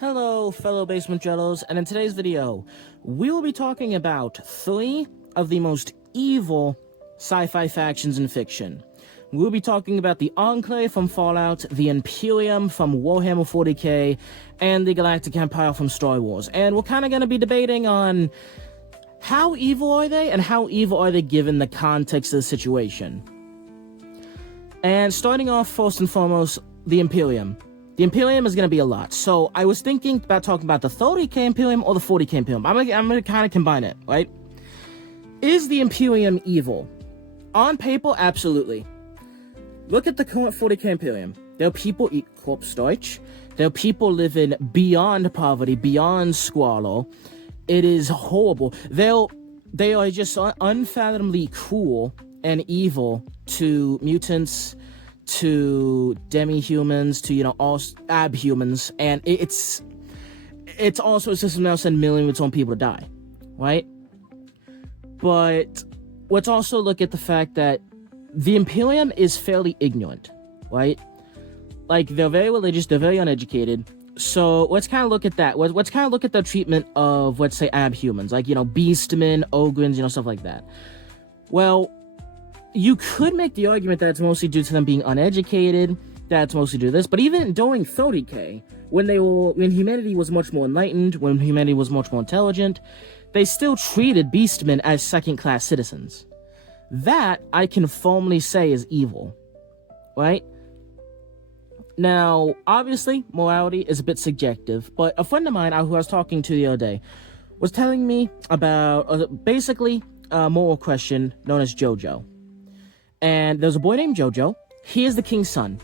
Hello, fellow Basement Jellos, and in today's video, we will be talking about 3 of the most evil sci-fi factions in fiction. We'll be talking about the Enclave from Fallout, the Imperium from Warhammer 40k, and the Galactic Empire from Star Wars. And we're kind of going to be debating on how evil are they, and how evil are they given the context of the situation. And starting off, first and foremost, the Imperium. The Imperium is going to be a lot. So I was thinking about talking about the 30k Imperium or the 40k Imperium. I'm going to kind of combine it, right? Is the Imperium evil? On paper, absolutely. Look at the current 40k Imperium. There are people eat corpse starch. There are people living beyond poverty, beyond squalor. It is horrible. They are just unfathomably cruel and evil to mutants, to demi-humans, to, all abhumans, and it's also a system now sending millions of people to die, right? But let's also look at the fact that the Imperium is fairly ignorant, right? Like, they're very religious, they're very uneducated, so let's kind of look at that. Let's kind of look at the treatment of, let's say, abhumans, like, beastmen, ogrins, stuff like that. Well, you could make the argument that it's mostly due to them being uneducated, that's mostly due to this, but even during 30k, when humanity was much more enlightened, when humanity was much more intelligent, they still treated beastmen as second-class citizens. That, I can firmly say, is evil, right? Now, obviously, morality is a bit subjective, but a friend of mine who I was talking to the other day was telling me about, basically, a moral question known as JoJo. And there's a boy named Jojo. He is the king's son.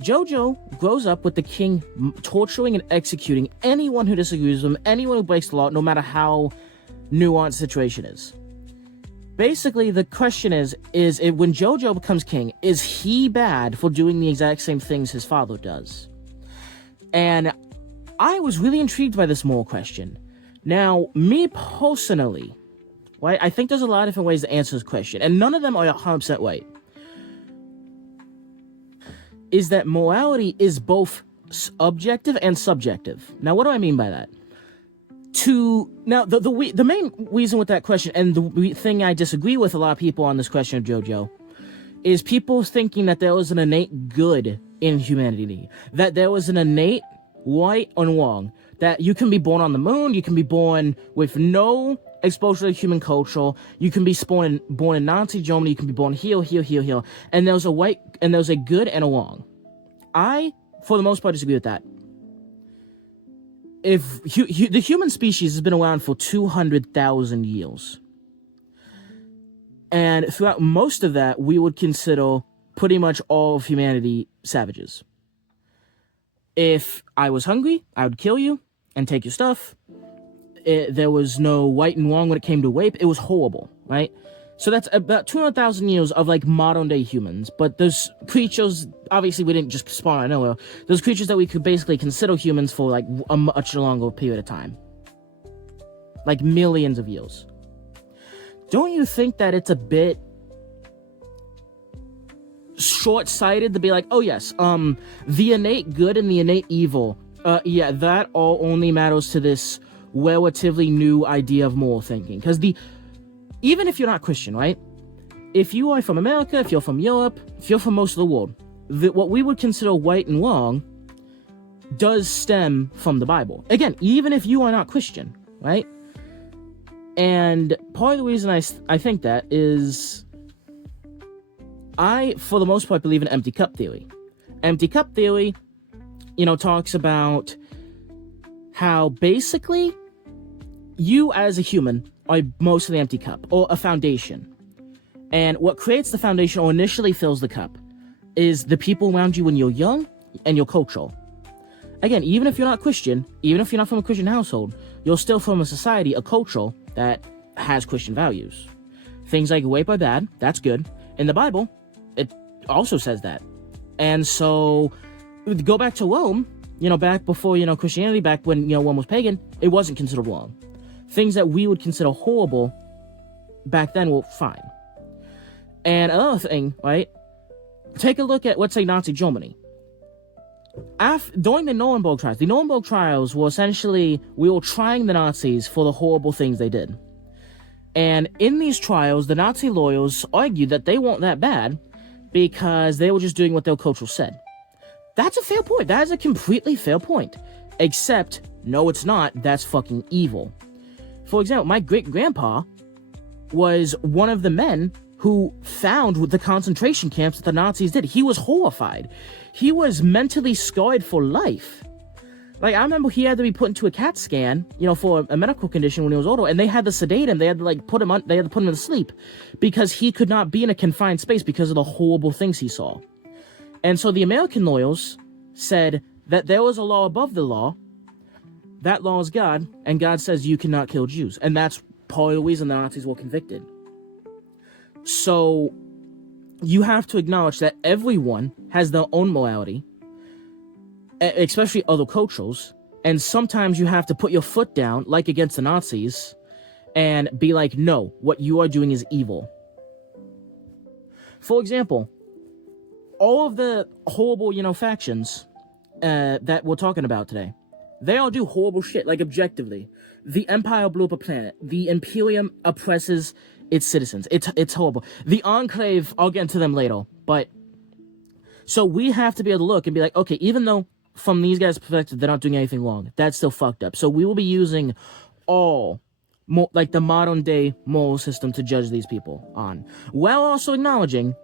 Jojo grows up with the king torturing and executing anyone who disagrees with him, anyone who breaks the law, no matter how nuanced the situation is. Basically, the question is when Jojo becomes king, is he bad for doing the exact same things his father does? And I was really intrigued by this moral question. Now, me personally, right, I think there's a lot of different ways to answer this question, and none of them are 100% right. Is that morality is both objective and subjective. Now, what do I mean by that? The main reason with that question, and the thing I disagree with a lot of people on this question of JoJo, is people thinking that there was an innate good in humanity, that there was an innate right and wrong, that you can be born on the moon, you can be born with no exposure to human culture, you can be born in Nazi Germany, you can be born here, and there's a good and a wrong. I, for the most part, disagree with that. If the human species has been around for 200,000 years, and throughout most of that, we would consider pretty much all of humanity savages. If I was hungry, I would kill you and take your stuff. There was no right and wrong when it came to rape. It was horrible, right? So that's about 200,000 years of, modern day humans. But those creatures, obviously we didn't just spawn out of nowhere. Those creatures that we could basically consider humans for, a much longer period of time. Millions of years. Don't you think that it's a bit short-sighted to be like, oh yes, the innate good and the innate evil, yeah, that all only matters to this relatively new idea of moral thinking? Because even if you're not Christian, right? If you are from America, if you're from Europe, if you're from most of the world, what we would consider right and wrong does stem from the Bible. Again, even if you are not Christian, right? And part of the reason I think that is I, for the most part, believe in empty cup theory. Empty cup theory, talks about how basically you as a human are mostly empty cup, or a foundation. And what creates the foundation, or initially fills the cup, is the people around you when you're young and your culture. Again, even if you're not Christian, even if you're not from a Christian household, you're still from a society, a culture that has Christian values. Things like rape are bad, that's good. In the Bible, it also says that. And so, go back to Rome, back before, Christianity, back when, Rome was pagan, it wasn't considered wrong. Things that we would consider horrible back then were fine. And another thing, right? Take a look at, let's say, Nazi Germany. During the Nuremberg trials were essentially, we were trying the Nazis for the horrible things they did. And in these trials, the Nazi lawyers argued that they weren't that bad because they were just doing what their culture said. That's a fair point. That is a completely fair point. Except, no, it's not. That's fucking evil. For example, my great-grandpa was one of the men who found the concentration camps that the Nazis did. He was horrified. He was mentally scarred for life. Like, I remember he had to be put into a CAT scan, for a medical condition when he was older, and they had to sedate him. They had to, put him to sleep because he could not be in a confined space because of the horrible things he saw. And so the American lawyers said that there was a law above the law. That law is God, and God says you cannot kill Jews. And that's part of the reason the Nazis were convicted. So you have to acknowledge that everyone has their own morality, especially other cultures, and sometimes you have to put your foot down, like against the Nazis, and be like, no, what you are doing is evil. For example, all of the horrible, factions that we're talking about today, they all do horrible shit, like objectively. The Empire blew up a planet. The Imperium oppresses its citizens. It's horrible. The Enclave, I'll get into them later, but so we have to be able to look and be like, okay, even though from these guys' perspective they're not doing anything wrong, that's still fucked up. So we will be using the modern day moral system to judge these people on, while also acknowledging,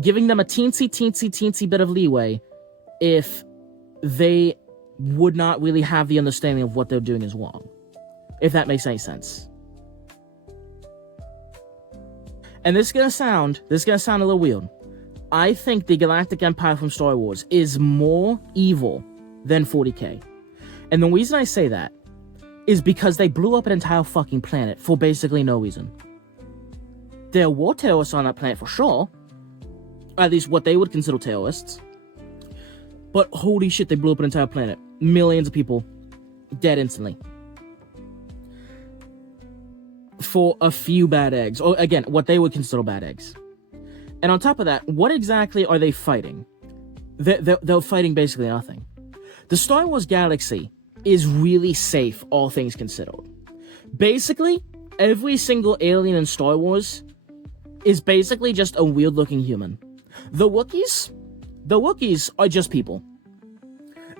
giving them a teensy bit of leeway if they would not really have the understanding of what they're doing is wrong. If that makes any sense. And this is gonna sound a little weird. I think the Galactic Empire from Star Wars is more evil than 40K. And the reason I say that is because they blew up an entire fucking planet for basically no reason. There were terrorists on that planet for sure. At least what they would consider terrorists. But holy shit, they blew up an entire planet. Millions of people dead instantly. For a few bad eggs. Or again, what they would consider bad eggs. And on top of that, what exactly are they fighting? They're fighting basically nothing. The Star Wars galaxy is really safe, all things considered. Basically, every single alien in Star Wars is basically just a weird-looking human. The Wookiees are just people.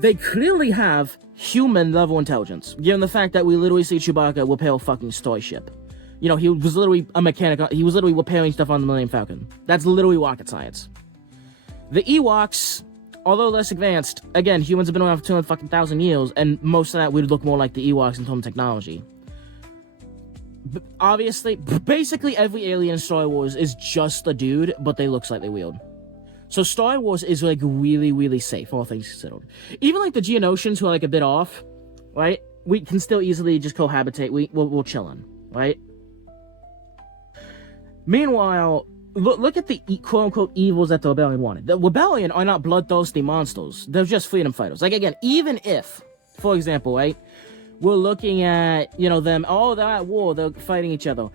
They clearly have human-level intelligence, given the fact that we literally see Chewbacca repair a fucking starship. He was literally a mechanic. He was literally repairing stuff on the Millennium Falcon. That's literally rocket science. The Ewoks, although less advanced, again, humans have been around for 200,000 years, and most of that would look more like the Ewoks in terms of technology. Obviously, basically every alien in Star Wars is just a dude, but they look slightly weird. So Star Wars is really, really safe, all things considered. Even the Geonosians, who are a bit off, right? We can still easily just cohabitate. We're chilling, right? Meanwhile, look at the quote-unquote evils that the Rebellion wanted. The Rebellion are not bloodthirsty monsters. They're just freedom fighters. Again, even if, for example, right, we're looking at, them, they're at war, they're fighting each other.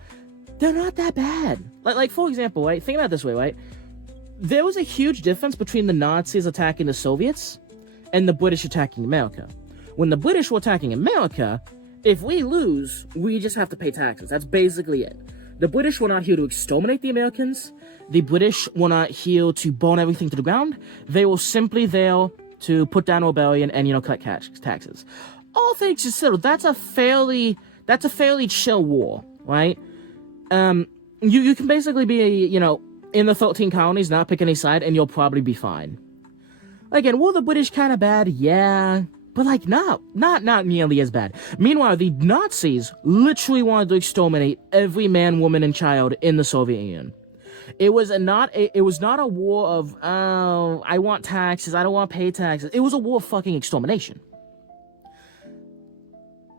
They're not that bad. For example, right, think about it this way, right? There was a huge difference between the Nazis attacking the Soviets and the British attacking America. When the British were attacking America, if we lose, we just have to pay taxes. That's basically it. The British were not here to exterminate the Americans. The British were not here to burn everything to the ground. They were simply there to put down a rebellion and, collect taxes. All things considered, that's a fairly chill war, right? You can basically be, in the 13 colonies, not pick any side, and you'll probably be fine. Again, were the British kind of bad? Yeah. But not nearly as bad. Meanwhile, the Nazis literally wanted to exterminate every man, woman, and child in the Soviet Union. It was not a war of, oh, I want taxes, I don't want to pay taxes. It was a war of fucking extermination.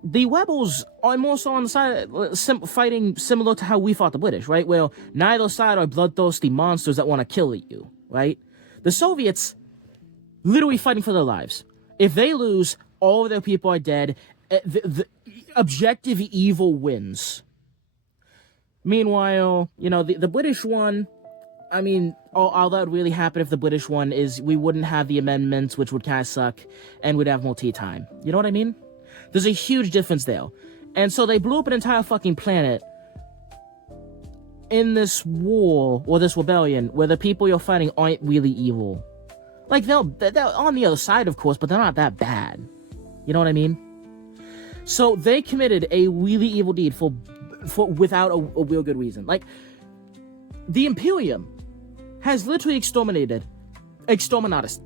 The rebels are more so on the side fighting similar to how we fought the British, right? Well, neither side are bloodthirsty monsters that want to kill you, right? The Soviets literally fighting for their lives. If they lose, all of their people are dead. The objective evil wins. Meanwhile, the British won I mean, all that would really happen if the British won is we wouldn't have the amendments, which would kind of suck, and we'd have more tea time. You know what I mean? There's a huge difference there. And so they blew up an entire fucking planet in this war, or this rebellion, where the people you're fighting aren't really evil. Like, they're on the other side, of course, but they're not that bad. You know what I mean? So they committed a really evil deed for without a real good reason. Like, the Imperium has literally exterminated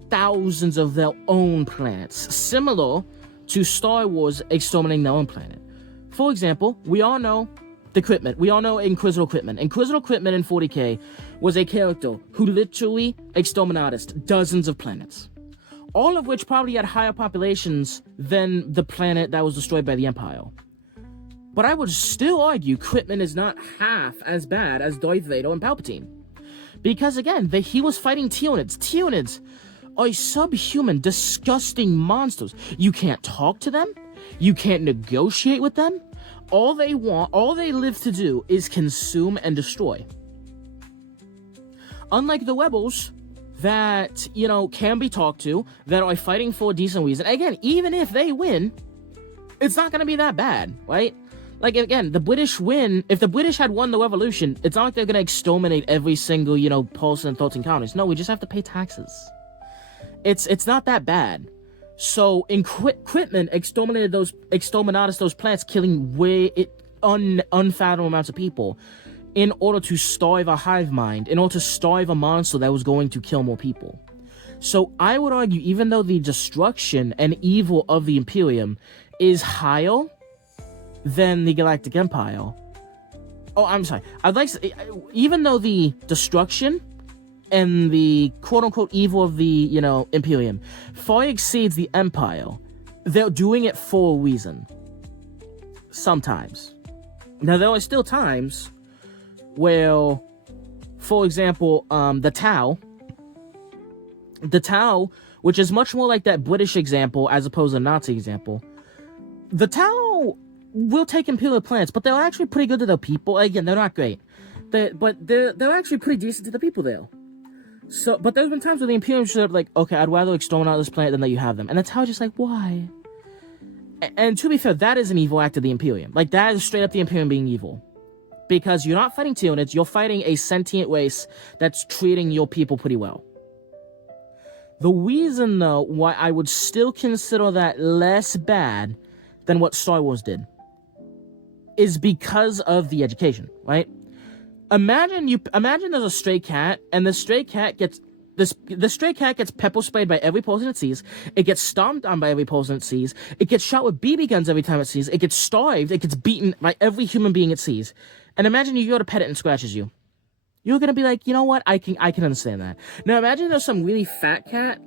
thousands of their own planets, similar to Star Wars exterminating their own planet. For example, we all know the equipment. We all know Inquisitor equipment. Inquisitor equipment in 40k was a character who literally exterminated dozens of planets, all of which probably had higher populations than the planet that was destroyed by the Empire. But I would still argue equipment is not half as bad as Darth Vader and Palpatine. Because again, he was fighting Tyrannids. Tyrannids are subhuman, disgusting monsters. You can't talk to them. You can't negotiate with them. All they live to do is consume and destroy. Unlike the rebels that, can be talked to, that are fighting for a decent reason. Again, even if they win, it's not going to be that bad, right? Like, again, the British win. If the British had won the revolution, it's not like they're going to exterminate every single, person in 13 colonies. No, we just have to pay taxes. It's not that bad. So, equipment exterminated those plants, killing unfathomable amounts of people in order to starve a hive mind, in order to starve a monster that was going to kill more people. So, I would argue, even though the destruction and evil of the Imperium is higher than the Galactic Empire. Oh, I'm sorry. Even though the destruction and the quote-unquote evil of the, Imperium far exceeds the Empire, they're doing it for a reason. Sometimes. Now, there are still times where, for example, the Tau, which is much more like that British example as opposed to the Nazi example, the Tau will take Imperial planets, but they're actually pretty good to their people. Again, they're not great. But they're actually pretty decent to the people there. So, but there's been times where the Imperium should have like, okay, I'd rather exterminate this planet than let you have them. And that's how just like, why? And to be fair, that is an evil act of the Imperium. Like, that is straight up the Imperium being evil. Because you're not fighting Tyrannids, you're fighting a sentient race that's treating your people pretty well. The reason, though, why I would still consider that less bad than what Star Wars did is because of the education, right? Imagine there's a stray cat, and the stray cat gets pepper sprayed by every person it sees. It gets stomped on by every person it sees. It gets shot with BB guns every time it sees. It gets starved. It gets beaten by every human being it sees. And imagine you go to pet it and scratches you. You're gonna be like, you know what? I can understand that. Now imagine there's some really fat cat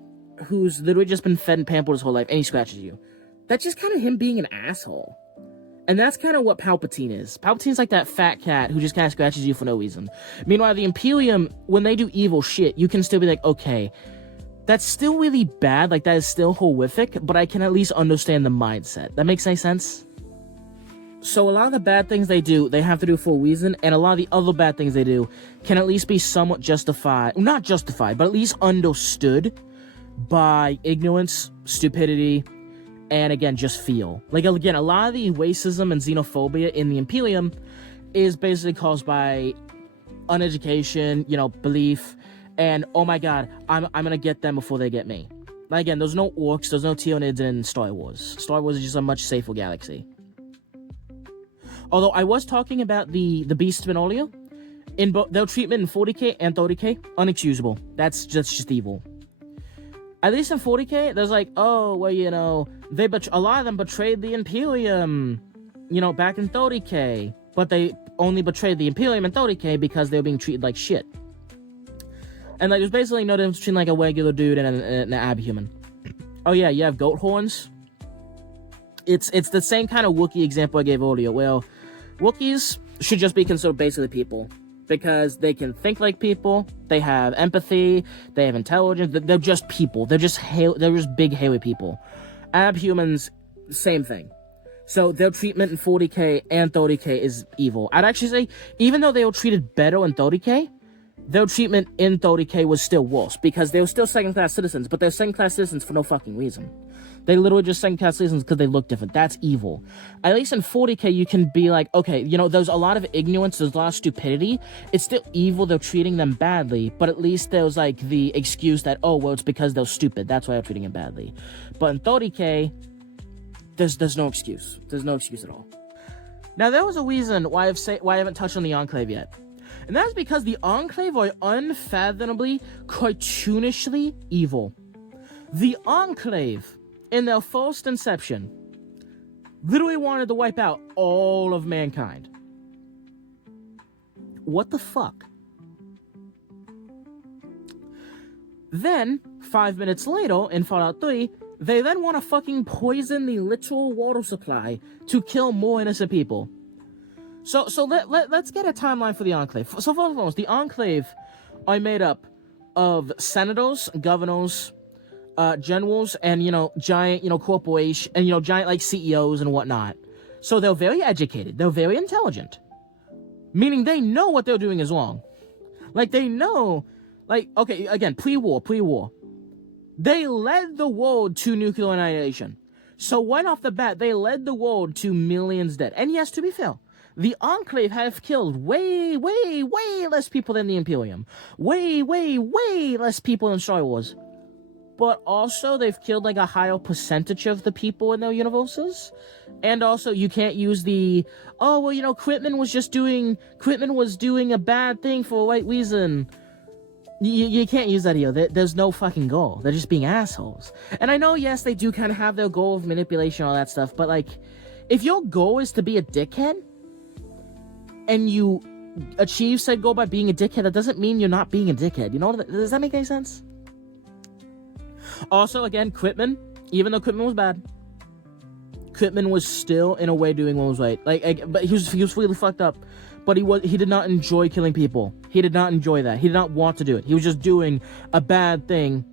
who's literally just been fed and pampered his whole life, and he scratches you. That's just kind of him being an asshole. And that's kind of what Palpatine is. Palpatine's like that fat cat who just kind of scratches you for no reason. Meanwhile, the Imperium, when they do evil shit, you can still be like, okay, that's still really bad, like that is still horrific, but I can at least understand the mindset. That makes any sense? So a lot of the bad things they do, they have to do for a reason, and a lot of the other bad things they do can at least be somewhat justified, not justified, but at least understood by ignorance, stupidity, and again, just feel. Like, again, a lot of the racism and xenophobia in the Imperium is basically caused by uneducation, belief, and, oh my god, I'm gonna get them before they get me. Like, again, there's no orcs, there's no Tyrannids in Star Wars. Star Wars is just a much safer galaxy. Although, I was talking about the Beastmen earlier. In their treatment in 40k and 30k, unexcusable. That's just evil. At least in 40k, there's like, oh, well, a lot of them betrayed the Imperium, back in 30k. But they only betrayed the Imperium in 30k because they were being treated like shit. And like, there's basically no difference between like a regular dude and an abhuman. Oh yeah, you have goat horns. It's the same kind of Wookiee example I gave earlier. Well, Wookiees should just be considered basically people. Because they can think like people, they have empathy, they have intelligence, they're just people. They're just big, hairy people. Abhumans, same thing. So their treatment in 40k and 30k is evil. I'd actually say, even though they were treated better in 30k, their treatment in 30K was still worse, because they were still second-class citizens, but they're second-class citizens for no fucking reason. They literally just second-class citizens because they look different. That's evil. At least in 40K, you can be like, okay, you know, there's a lot of ignorance, there's a lot of stupidity. It's still evil, they're treating them badly, but at least there's, like, the excuse that, oh, well, it's because they're stupid, that's why they're treating them badly. But in 30K, there's no excuse. There's no excuse at all. Now, there was a reason why I haven't touched on the Enclave yet. And that's because the Enclave are unfathomably, cartoonishly evil. The Enclave, in their first inception, literally wanted to wipe out all of mankind. What the fuck? Then, 5 minutes later, in Fallout 3, they then want to fucking poison the literal water supply to kill more innocent people. So let's get a timeline for the Enclave. So first and foremost, the Enclave are made up of senators, governors, generals, and, you know, giant, you know, corporation, and, you know, giant, like, CEOs and whatnot. So they're very educated. They're very intelligent. Meaning they know what they're doing is wrong. Like, they know, like, okay, again, pre-war. They led the world to nuclear annihilation. So right off the bat, they led the world to millions dead. And yes, to be fair, the Enclave have killed way less people than the Imperium. Way less people in Star Wars. But also, they've killed, like, a higher percentage of the people in their universes. And also, you can't use the, oh, well, you know, Quitman was doing a bad thing for a right reason. You can't use that here. There's no fucking goal. They're just being assholes. And I know, yes, they do kind of have their goal of manipulation and all that stuff, but, like, if your goal is to be a dickhead, and you achieve said goal by being a dickhead, that doesn't mean you're not being a dickhead. You know, does that make any sense? Also, again, Quitman, even though Quitman was bad, Quitman was still, in a way, doing what was right. But he was really fucked up. But he did not enjoy killing people. He did not enjoy that. He did not want to do it. He was just doing a bad thing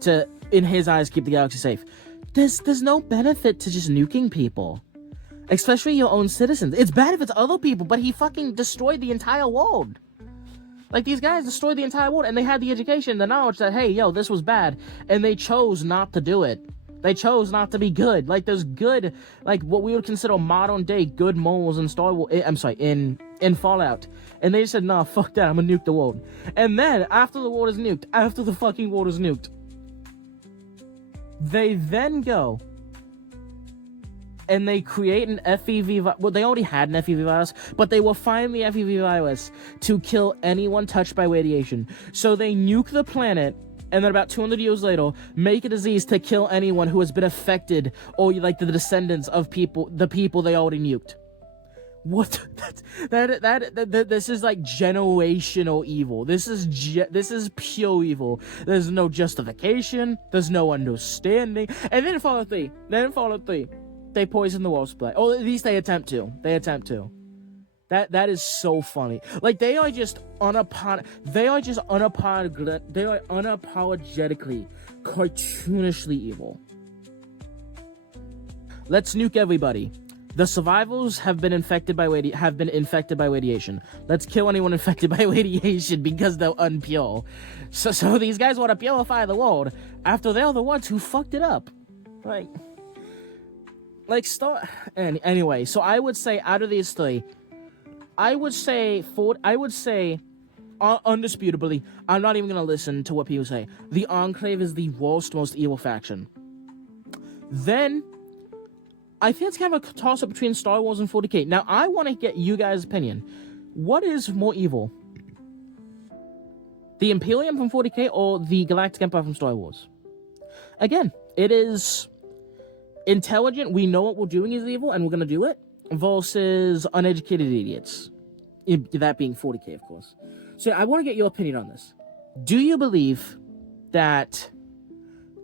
to, in his eyes, keep the galaxy safe. There's no benefit to just nuking people. Especially your own citizens. It's bad if it's other people, but he fucking destroyed the entire world. Like, these guys destroyed the entire world, and they had the education, the knowledge that, hey, yo, this was bad, and they chose not to do it. They chose not to be good. Like, there's good, like, what we would consider modern-day good morals in Star Wars, in Fallout. And they just said, nah, fuck that, I'm gonna nuke the world. And then, after the world is nuked, after the fucking world is nuked, they then go and they create an FEV virus. Well, they already had an FEV virus, but they will find the FEV virus to kill anyone touched by radiation. So they nuke the planet, and then about 200 years later, make a disease to kill anyone who has been affected, or, like, the descendants of the people they already nuked. What? This is, like, generational evil. This is pure evil. There's no justification. There's no understanding. And then in Fallout 3, they poison the water supply. Or at least they attempt to. That is so funny. Like, they are unapologetically, cartoonishly evil. Let's nuke everybody. The survivors have been infected by radiation. Let's kill anyone infected by radiation because they're unpure. So these guys want to purify the world after they're the ones who fucked it up. Anyway, so I would say out of these three, undisputably, I'm not even gonna listen to what people say. The Enclave is the worst, most evil faction. Then, I think it's kind of a toss-up between Star Wars and 40K. Now, I want to get you guys' opinion. What is more evil? The Imperium from 40K or the Galactic Empire from Star Wars? Again, it is intelligent, we know what we're doing is evil, and we're gonna do it, versus uneducated idiots. That being 40K, of course. So I want to get your opinion on this. Do you believe that,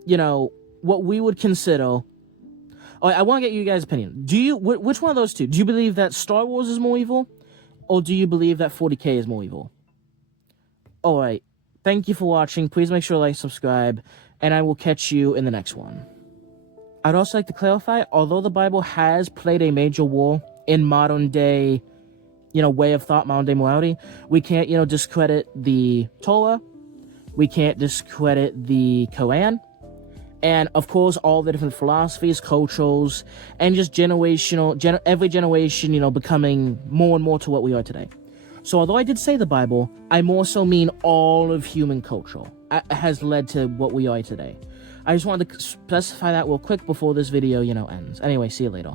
you know, what we would consider... I want to get you guys' opinion. Which one of those two? Do you believe that Star Wars is more evil? Or do you believe that 40K is more evil? Alright. Thank you for watching. Please make sure to like, subscribe, and I will catch you in the next one. I'd also like to clarify, although the Bible has played a major role in modern day way of thought, modern day morality. We can't, discredit the Torah. We can't discredit the Quran. And, of course, all the different philosophies, cultures, and just every generation, becoming more and more to what we are today. So although I did say the Bible, I more so mean all of human culture has led to what we are today. I just wanted to specify that real quick before this video, ends. Anyway, see you later.